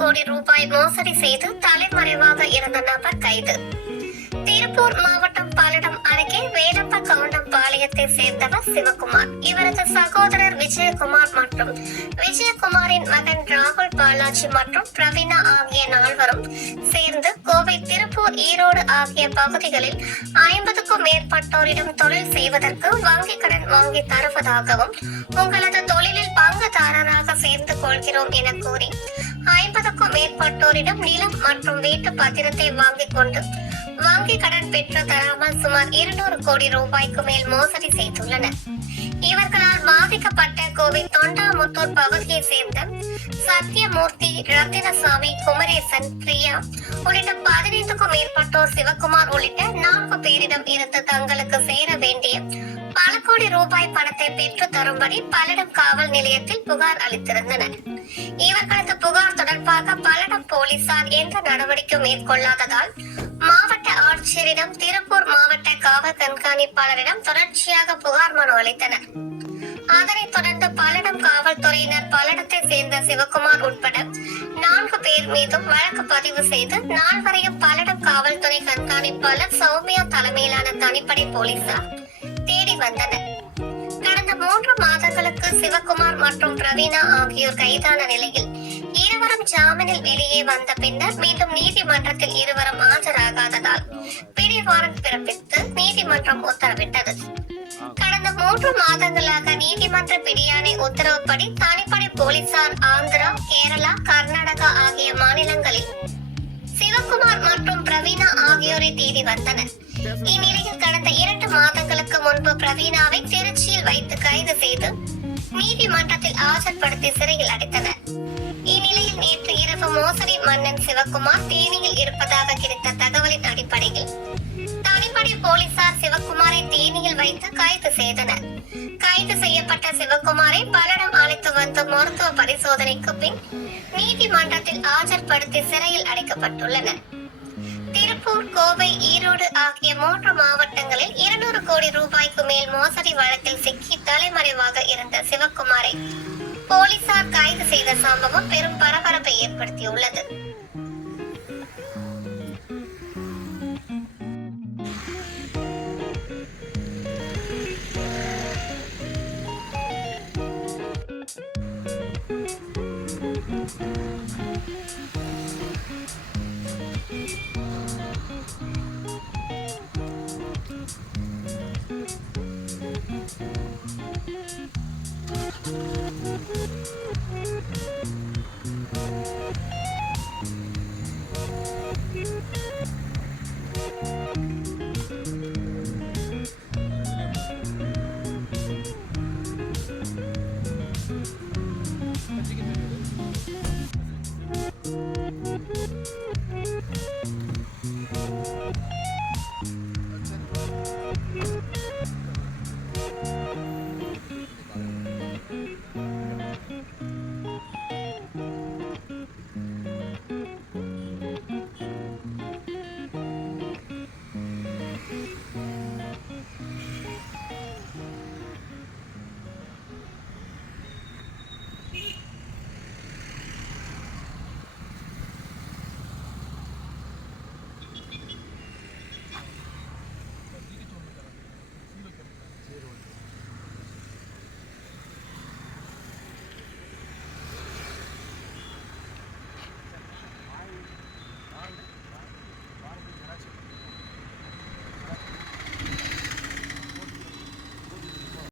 கோடி ரூபாய் மோசடி செய்து தலைமறைவாக இருந்த நபர் கைது. திருப்பூர் மாவட்டம் பல்லடம் அருகே வேலப்ப கவுண்டம் பாளையத்தை சேர்ந்தவர் சிவகுமார். இவரது சகோதரர் விஜயகுமார் மற்றும் விஜயகுமாரின் மகன் ராகுல் பாலாஜி மற்றும் பிரவீனா ஆகிய நால்வரும் சேர்ந்து கோவை, திருப்பூர், ஈரோடு ஆகிய பகுதிகளில் 50க்கும் மேற்பட்டோரிடம் தொழில் செய்வதற்கு வங்கி கடன் வாங்கி தருவதாகவும், உங்களது தொழிலில் பங்குதாரராக சேர்ந்து கொள்கிறோம் என கூறி 50க்கும் மேற்பட்டோரிடம் நிலம் மற்றும் வீட்டு பத்திரத்தை வாங்கிக் கொண்டு வங்கி கடன் பெற்று தராமல் சுமார் 200 கோடி ரூபாய்க்கு மேல் மோசடி செய்துள்ளனர். இவர்களால் பாதிக்கப்பட்ட கோவை தொண்டாமுத்தூர் பகுதியை சேர்ந்த சத்யமூர்த்தி, ரத்தினசாமி, குமரேசன், பிரியா உள்ளிட்ட 15க்கும் மேற்பட்டோர் சிவகுமார் உள்ளிட்ட 4 பேரிடம் இருந்து தங்களுக்கு சேர வேண்டிய பல கோடி ரூபாய் பணத்தை பெற்று தரும்படி பல்லடம் காவல் நிலையத்தில் புகார் அளித்திருந்தனர். இவர்களது புகார் தொடர்பாக பல்லடம் போலீசார் எந்த நடவடிக்கை மேற்கொள்ளாததால் மாவட்ட ஆட்சியரிடம், திருப்பூர் மாவட்ட காவல் கண்காணிப்பாளரிடம் தொடர்ச்சியாக புகார் மனு அளித்தனர். அதனைத் தொடர்ந்து பல்லடம் காவல்துறையினர் பல்லடத்தை சேர்ந்த சிவகுமார் உட்பட 4 பேர் மீதும் வழக்கு பதிவு செய்து 4வரையும் பல்லடம் காவல்துறை கண்காணிப்பாளர் சௌமியா தலைமையிலான தனிப்படை போலீசார் தேடி வந்தனர். கடந்த 3 மாதங்களுக்கு சிவகுமார் மற்றும் பிரவீனா ஆகியோர் கைதான நிலையில் இருவரும் ஜாமீனில் வெளியே வந்த பின்னர் மீண்டும் நீதிமன்றத்தில் இருவரும் ஆஜராகாததால் பிடி வாரண்ட் பிறப்பித்து நீதிமன்றம் உத்தரவிட்டது. கடந்த 3 மாதங்களாக நீதிமன்ற பிடியாணை உத்தரவுப்படி தனிப்படை போலீசார் ஆந்திரா, கேரளா, கர்நாடகா ஆகிய மாநிலங்களில் சிவகுமார் மற்றும் பிரவீனா ஆகியோரை தேடி வந்தனர். இந்நிலையில் கடந்த 2 மாதங்களுக்கு முன்பு பிரவீனாவை திருச்சியில் வைத்து கைது செய்து நீதிமன்றத்தில் ஆஜர்படுத்தி சிறையில் அடைத்தனர். இந்நிலையில் நேற்று இரவு மோசடி மன்னன் சிவகுமார் தேனியில் இருப்பதாக கிடைத்த தகவலின் அடிப்படையில் தனிப்படை போலீசார் சிவகுமாரை தேனியில் வைத்து கைது செய்தனர். கைது செய்யப்பட்ட சிவகுமாரை பல்லடம் அழைத்து வந்து மருத்துவ பரிசோதனைக்கு பின் நீதிமன்றத்தில் ஆஜர்படுத்தி சிறையில் அடைக்கப்பட்டுள்ளனர். திருப்பூர், கோவை, ஈரோடு ஆகிய 3 மாவட்டங்களில் 200 கோடி ரூபாய்க்கு மேல் மோசடி வழக்கில் சிக்கி தலைமறைவாக இருந்த சிவகுமாரை போலீசார் கைது செய்த சம்பவம் பெரும் பரபரப்பை ஏற்படுத்தியுள்ளது.